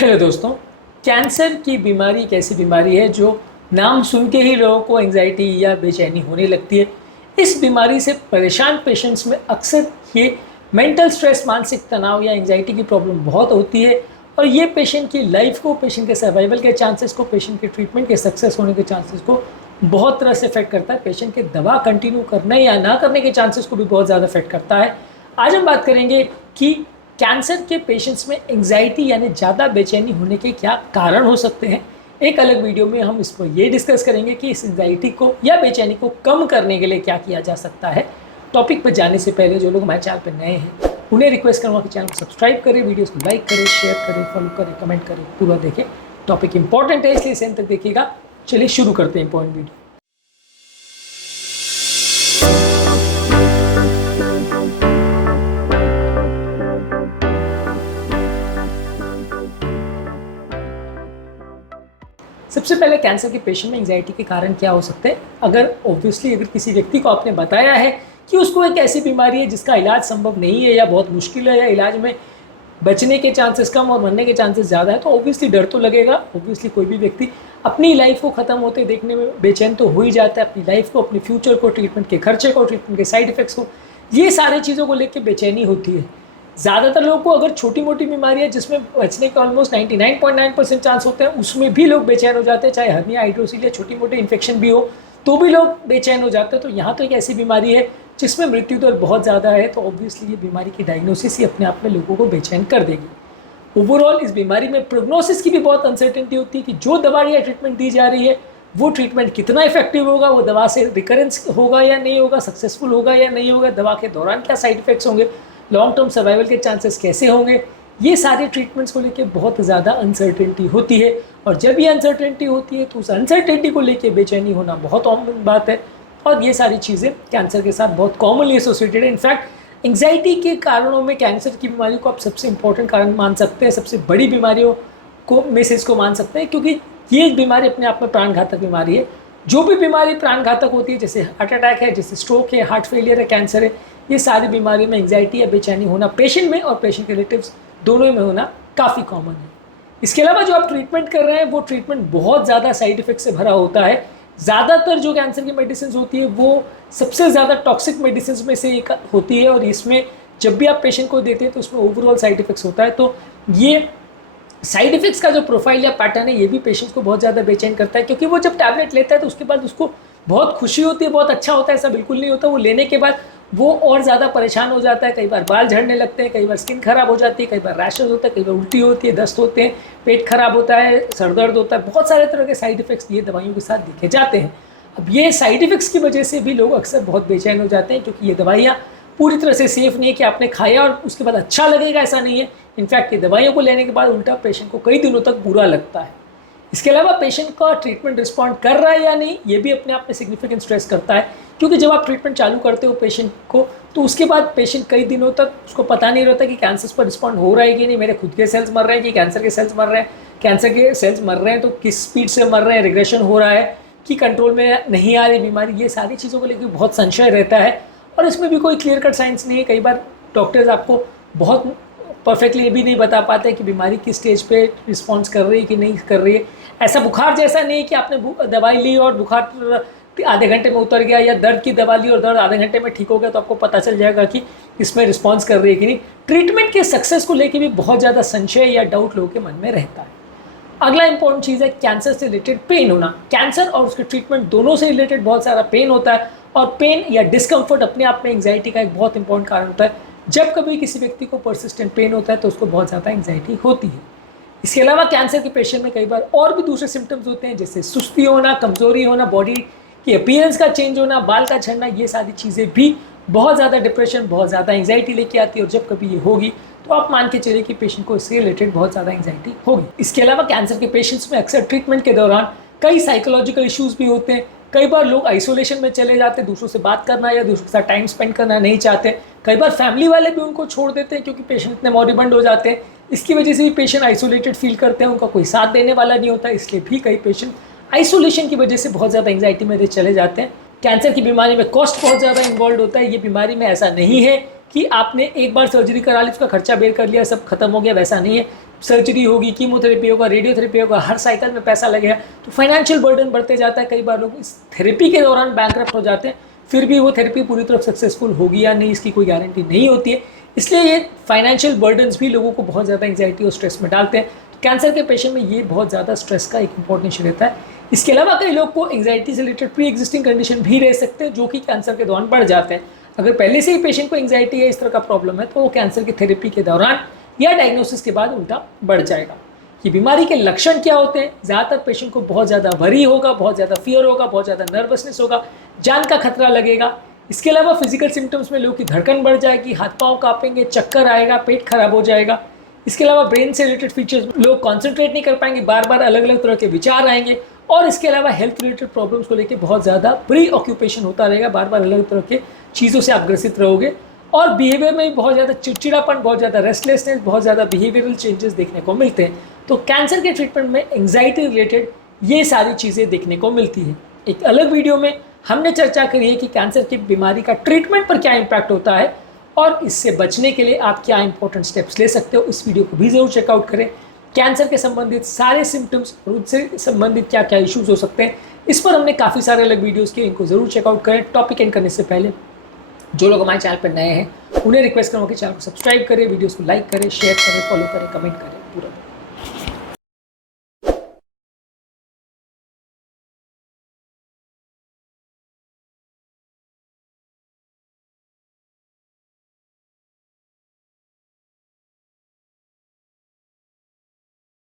Hello दोस्तों। Cancer की बीमारी एक ऐसी बीमारी है जो नाम सुन के ही लोगों को एंजाइटी या बेचैनी होने लगती है। इस बीमारी से परेशान पेशेंट्स में अक्सर ये मेंटल स्ट्रेस, मानसिक तनाव या एंजाइटी की प्रॉब्लम बहुत होती है और ये पेशेंट की लाइफ को, पेशेंट के सर्वाइवल के चांसेस को, पेशेंट के ट्रीटमेंट के सक्सेस होने के चांसेस को बहुत तरह से इफेक्ट करता है। पेशेंट के दवा कंटिन्यू करने या ना करने के चांसेस को भी बहुत ज़्यादा इफेक्ट करता है। आज हम बात करेंगे कि कैंसर के पेशेंट्स में एंजाइटी यानी ज़्यादा बेचैनी होने के क्या कारण हो सकते हैं। एक अलग वीडियो में हम इसको ये डिस्कस करेंगे कि इस एंजाइटी को या बेचैनी को कम करने के लिए क्या किया जा सकता है। टॉपिक पर जाने से पहले जो लोग हमारे चैनल पर नए हैं उन्हें रिक्वेस्ट करूँगा कि चैनल को सब्सक्राइब करें, वीडियोस को लाइक करें, शेयर करें, फॉलो करें, कमेंट करें, पूरा देखें। टॉपिक इंपॉर्टेंट है इसलिए इसे अंत तक देखिएगा। चलिए शुरू करते हैं इंपॉर्टेंट वीडियो। सबसे पहले कैंसर के पेशेंट में एंजाइटी के कारण क्या हो सकते हैं। अगर किसी व्यक्ति को आपने बताया है कि उसको एक ऐसी बीमारी है जिसका इलाज संभव नहीं है या बहुत मुश्किल है या इलाज में बचने के चांसेस कम और मरने के चांसेस ज़्यादा है, तो ऑब्वियसली डर तो लगेगा। ऑब्वियसली कोई भी व्यक्ति अपनी लाइफ को ख़त्म होते देखने में बेचैन तो हो ही जाता है। अपनी लाइफ को, अपने फ्यूचर को, ट्रीटमेंट के खर्चे को, ट्रीटमेंट के साइड इफेक्ट्स को, ये सारी चीज़ों को लेकर बेचैनी होती है। ज़्यादातर लोगों को अगर छोटी मोटी बीमारी है जिसमें बचने के ऑलमोस्ट 99.9% चांस होते हैं, उसमें भी लोग बेचैन हो जाते हैं। चाहे हर्निया, हाइड्रोसील, छोटी मोटी इन्फेक्शन भी हो तो भी लोग बेचैन हो जाते हैं। तो यहाँ तो एक ऐसी बीमारी है जिसमें मृत्यु दर बहुत ज़्यादा है, तो ऑब्वियसली ये बीमारी की डायग्नोसिस ही अपने आप में लोगों को बेचैन कर देगी। ओवरऑल इस बीमारी में प्रोग्नोसिस की भी बहुत अनसर्टेनिटी होती है कि जो दवा या ट्रीटमेंट दी जा रही है वो ट्रीटमेंट कितना इफेक्टिव होगा, वो दवा से रिकरेंस होगा या नहीं होगा, सक्सेसफुल होगा या नहीं होगा, दवा के दौरान क्या साइड इफेक्ट्स होंगे, लॉन्ग टर्म सर्वाइवल के चांसेस कैसे होंगे, ये सारे ट्रीटमेंट्स को लेके बहुत ज़्यादा अनसर्टेनिटी होती है। और जब ये अनसर्टेनिटी होती है तो उस अनसर्टेनिटी को लेके बेचैनी होना बहुत कॉमन बात है और ये सारी चीज़ें कैंसर के साथ बहुत कॉमनली एसोसिएटेड है। इनफैक्ट एंग्जाइटी के कारणों में कैंसर की बीमारी को आप सबसे इंपॉर्टेंट कारण मान सकते हैं, सबसे बड़ी बीमारियों को में से इसको मान सकते हैं, क्योंकि ये बीमारी अपने आप में प्राणघातक बीमारी है। जो भी बीमारी प्राणघातक होती है, जैसे हार्ट अटैक है, जैसे स्ट्रोक है, हार्ट फेलियर है, कैंसर है, ये सारी बीमारियों में एंग्जाइटी या बेचैनी होना पेशेंट में और पेशेंट के रिलेटिव्स दोनों में होना काफ़ी कॉमन है। इसके अलावा जो आप ट्रीटमेंट कर रहे हैं वो ट्रीटमेंट बहुत ज़्यादा साइड इफेक्ट से भरा होता है। ज़्यादातर जो कैंसर की मेडिसिन होती है वो सबसे ज़्यादा टॉक्सिक मेडिसिन में से एक होती है और इसमें जब भी आप पेशेंट को देते हैं तो उसमें ओवरऑल साइड इफेक्ट्स होता है। तो ये साइड इफेक्ट्स का जो प्रोफाइल या पैटर्न है ये भी पेशेंट्स को बहुत ज़्यादा बेचैन करता है, क्योंकि वो जब टैबलेट लेता है तो उसके बाद उसको बहुत खुशी होती है, बहुत अच्छा होता है, ऐसा बिल्कुल नहीं होता। वो लेने के बाद वो और ज़्यादा परेशान हो जाता है, कई बार बाल झड़ने लगते हैं, कई बार स्किन खराब हो जाती है, कई बार रैशेज होता है, कई बार उल्टी होती है, दस्त होते हैं, पेट खराब होता है, सर दर्द होता है, बहुत सारे तरह के साइड इफेक्ट्स ये दवाइयों के साथ देखे जाते हैं। अब ये साइड इफेक्ट्स की वजह से भी लोग अक्सर बहुत बेचैन हो जाते हैं, क्योंकि ये दवाइयाँ पूरी तरह से सेफ़ नहीं है कि आपने खाया और उसके बाद अच्छा लगेगा, ऐसा नहीं है। इनफैक्ट ये दवाइयों को लेने के बाद उल्टा पेशेंट को कई दिनों तक बुरा लगता है। इसके अलावा पेशेंट का ट्रीटमेंट रिस्पॉन्ड कर रहा है या नहीं ये भी अपने आप में सिग्निफिकेंट स्ट्रेस करता है, क्योंकि जब आप ट्रीटमेंट चालू करते हो पेशेंट को तो उसके बाद पेशेंट कई दिनों तक उसको पता नहीं रहता कि कैंसर पर रिस्पॉन्ड हो रहा है कि नहीं, मेरे खुद के सेल्स मर रहे हैं कि कैंसर के सेल्स मर रहे हैं, कैंसर के सेल्स मर रहे हैं तो किस स्पीड से मर रहे हैं, रिग्रेशन हो रहा है कि कंट्रोल में नहीं आ रही बीमारी, ये सारी चीज़ों को लेकर बहुत संशय रहता है और इसमें भी कोई क्लियर कट साइंस नहीं है। कई बार डॉक्टर्स आपको बहुत परफेक्टली ये भी नहीं बता पाते कि बीमारी किस स्टेज पे रिस्पॉन्स कर रही है कि नहीं कर रही है। ऐसा बुखार जैसा नहीं है कि आपने दवाई ली और बुखार आधे घंटे में उतर गया, या दर्द की दवा ली और दर्द आधे घंटे में ठीक हो गया तो आपको पता चल जाएगा कि इसमें रिस्पॉन्स कर रही है कि नहीं। ट्रीटमेंट के सक्सेस को लेकर भी बहुत ज़्यादा संशय या डाउट लोगों के मन में रहता है। अगला इंपॉर्टेंट चीज़ है कैंसर से रिलेटेड पेन होना। कैंसर और उसके ट्रीटमेंट दोनों से रिलेटेड बहुत सारा पेन होता है और पेन या डिस्कम्फर्ट अपने आप में एंग्जाइटी का एक बहुत इंपॉर्टेंट कारण होता है। जब कभी किसी व्यक्ति को परसिस्टेंट पेन होता है तो उसको बहुत ज़्यादा एंग्जाइटी होती है। इसके अलावा कैंसर के पेशेंट में कई बार और भी दूसरे सिम्टम्स होते हैं, जैसे सुस्ती होना, कमजोरी होना, बॉडी की अपीयरेंस का चेंज होना, बाल का झड़ना, ये सारी चीज़ें भी बहुत ज़्यादा डिप्रेशन, बहुत ज़्यादा एंग्जाइटी लेके आती है और जब कभी ये होगी तो आप मान के चलिए कि पेशेंट को इससे रिलेटेड बहुत ज़्यादा एंग्जाइटी होगी। इसके अलावा कैंसर के पेशेंट्स में अक्सर ट्रीटमेंट के दौरान कई साइकोलॉजिकल इश्यूज़ भी होते हैं। कई बार लोग आइसोलेशन में चले जाते हैं, दूसरों से बात करना या दूसरों के साथ टाइम स्पेंड करना नहीं चाहते। कई बार फैमिली वाले भी उनको छोड़ देते हैं क्योंकि पेशेंट इतने मॉरिबंड हो जाते हैं। इसकी वजह से भी पेशेंट आइसोलेटेड फील करते हैं, उनका कोई साथ देने वाला नहीं होता, इसलिए भी कई पेशेंट आइसोलेशन की वजह से बहुत ज़्यादा एंग्जाइटी में चले जाते हैं। कैंसर की बीमारी में कॉस्ट बहुत ज़्यादा इन्वॉल्व होता है। ये बीमारी में ऐसा नहीं है कि आपने एक बार सर्जरी करा ली, उसका खर्चा बेर कर लिया, सब खत्म हो गया, वैसा नहीं है। सर्जरी होगी, कीमोथेरेपी होगा, रेडियोथेरेपी होगा, हर साइकिल में पैसा लगेगा, तो फाइनेंशियल बर्डन बढ़ते जाता है। कई बार लोग इस थेरेपी के दौरान बैंकरप्ट हो जाते हैं, फिर भी वो थेरेपी पूरी तरफ सक्सेसफुल होगी या नहीं इसकी कोई गारंटी नहीं होती है। इसलिए ये फाइनेंशियल बर्डन्स भी लोगों को बहुत ज़्यादा एंग्जाइटी और स्ट्रेस में डालते हैं। तो कैंसर के पेशेंट में ये बहुत ज़्यादा स्ट्रेस का एक इंपॉर्टेंट इशू रहता है। इसके अलावा कई लोग को एंग्जाइटी से रिलेटेड प्री एग्जिस्टिंग कंडीशन भी रह सकते हैं, जो कि कैंसर के दौरान बढ़ जाते हैं। अगर पहले से ही पेशेंट को एंग्जाइटी या इस तरह का प्रॉब्लम है, तो वो कैंसर की थेरेपी के दौरान या डायग्नोसिस के बाद उल्टा बढ़ जाएगा। कि बीमारी के लक्षण क्या होते हैं? ज़्यादातर पेशेंट को बहुत ज़्यादा वरी होगा, बहुत ज़्यादा फियर होगा, बहुत ज़्यादा नर्वसनेस होगा, जान का खतरा लगेगा। इसके अलावा फिजिकल सिम्टम्स में लोगों की धड़कन बढ़ जाएगी, हाथ पांव कांपेंगे, चक्कर आएगा, पेट खराब हो जाएगा। इसके अलावा ब्रेन से रिलेटेड फीचर्स, लोग कॉन्सेंट्रेट नहीं कर पाएंगे, बार बार अलग अलग तरह के विचार आएंगे। और इसके अलावा हेल्थ रिलेटेड प्रॉब्लम्स को लेकर बहुत ज़्यादा प्री ऑक्यूपेशन होता रहेगा, बार बार अलग तरह के चीज़ों से आप ग्रसित रहोगे। और बिहेवियर में भी बहुत ज़्यादा चिड़चिड़ापन, बहुत ज़्यादा रेस्टलेसनेस, बहुत ज़्यादा बिहेवियरल चेंजेस देखने को मिलते हैं। तो कैंसर के ट्रीटमेंट में एंग्जाइटी रिलेटेड ये सारी चीज़ें देखने को मिलती है। एक अलग वीडियो में हमने चर्चा करी है कि कैंसर की बीमारी का ट्रीटमेंट पर क्या इम्पैक्ट होता है और इससे बचने के लिए आप क्या इंपॉर्टेंट स्टेप्स ले सकते हो। इस वीडियो को भी ज़रूर चेकआउट करें। कैंसर के संबंधित सारे सिम्टम्स और उनसे संबंधित क्या क्या इश्यूज हो सकते हैं, इस पर हमने काफ़ी सारे अलग वीडियोज़ किए, इनको ज़रूर चेकआउट करें। टॉपिक एंड करने से पहले जो लोग हमारे चैनल पर नए हैं उन्हें रिक्वेस्ट करूँगा कि चैनल को सब्सक्राइब करें, वीडियोज़ को लाइक करें, शेयर करें, फॉलो करें, कमेंट करें पूरा।